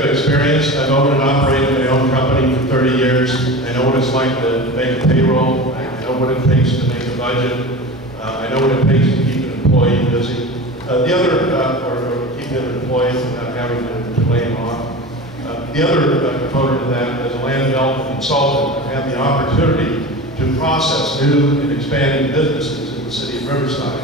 administrative experience. I've owned and operated my own company for 30 years. I know what it's like to make a payroll. I know what it takes to make a budget. I know what it takes to keep an employee busy. The other, or keep an employee without having to lay him off. The other component of that, as a land development consultant, I have the opportunity to process new and expanding businesses in the city of Riverside.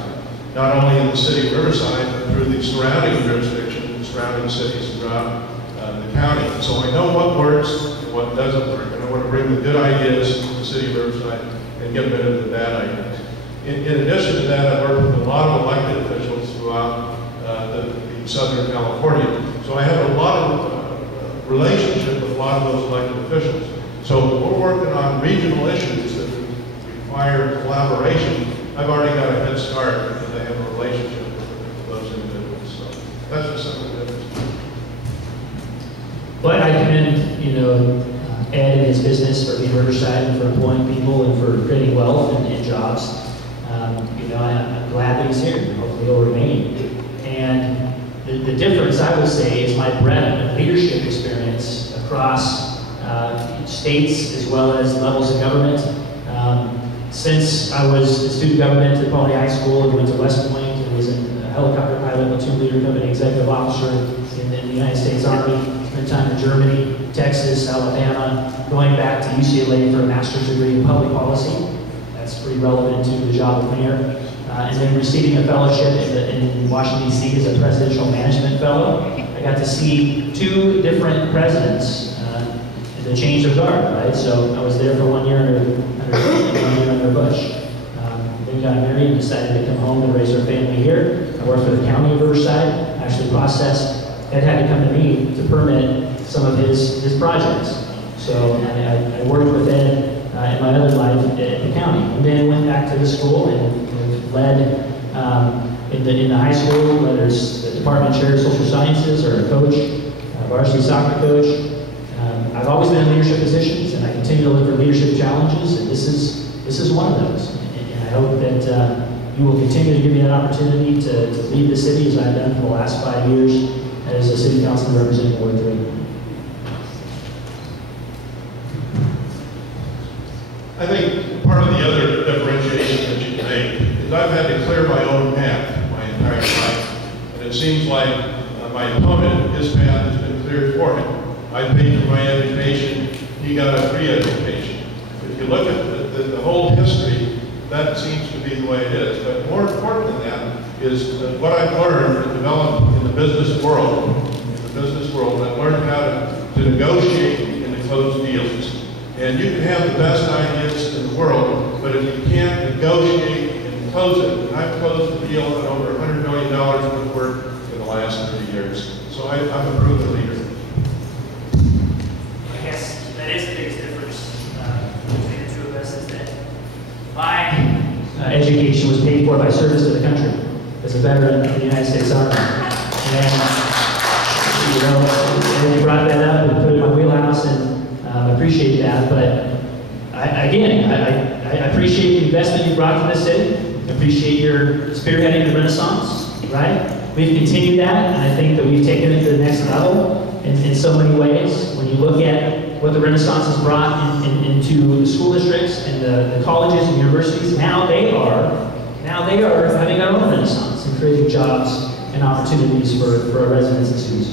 Not only in the city of Riverside, but through the surrounding jurisdiction, surrounding cities throughout the county. So I know what works and what doesn't work. I know where to bring the good ideas to the city of Riverside and get rid of the bad ideas. In addition to that, I've worked with a lot of elected officials throughout the Southern California. So I have a lot of relationship with a lot of those elected officials. So we're working on regional issues that require collaboration. I've already got a head start because I have a relationship with those individuals. So that's just some of the difference. But I commend, Ed and his business for being Riverside and for employing people and for creating wealth and jobs. I'm glad that he's here, and hopefully he'll remain. And the difference, I would say, is my breadth of leadership experience across states as well as levels of government. Since I was a student government at Pauley High School and went to West Point and was a helicopter pilot, platoon leader, company executive officer in the United States Army, spent time in Germany, Texas, Alabama, going back to UCLA for a master's degree in public policy. That's pretty relevant to the job of mayor. And then receiving a fellowship in Washington, D.C. as a presidential management fellow. I got to see two different presidents the change of guard, right? So I was there for 1 year under Bush. Then got married and decided to come home and raise our family here. I worked for the county of Riverside, actually processed. Ed had to come to me to permit some of his projects. So I worked with Ed in my other life at the county. And then went back to the school and led in the high school, whether it's the department chair of social sciences or a coach, a varsity soccer coach. I've always been in leadership positions, and I continue to look for leadership challenges, and this is one of those. And I hope that you will continue to give me that opportunity to lead the city as I've done for the last 5 years as a city councilman representing Ward 3. I think part of the other differentiation that you can make is I've had to clear my own path my entire life. And it seems like my opponent, his path has been cleared for him. I paid for my education, he got a free education. If you look at the whole history, that seems to be the way it is. But more important than that is what I've learned and developed in the business world. I've learned how to negotiate and to close deals. And you can have the best ideas in the world, but if you can't negotiate and close it, and I've closed the deal at over $100 million worth of work in the last 3 years. So I'm a proven leader. I guess that is the biggest difference between the two of us is that my education was paid for by service to the country as a veteran of the United States Army. And you brought that up and put it in my wheelhouse, and I appreciate that, but I appreciate the investment you brought to this city. I appreciate your spearheading the Renaissance, right? We've continued that, and I think that we've taken it to the next level in so many ways. When you look at what the Renaissance has brought into the school districts and the colleges and universities, now they are having their own Renaissance and creating jobs and opportunities for our residents and students.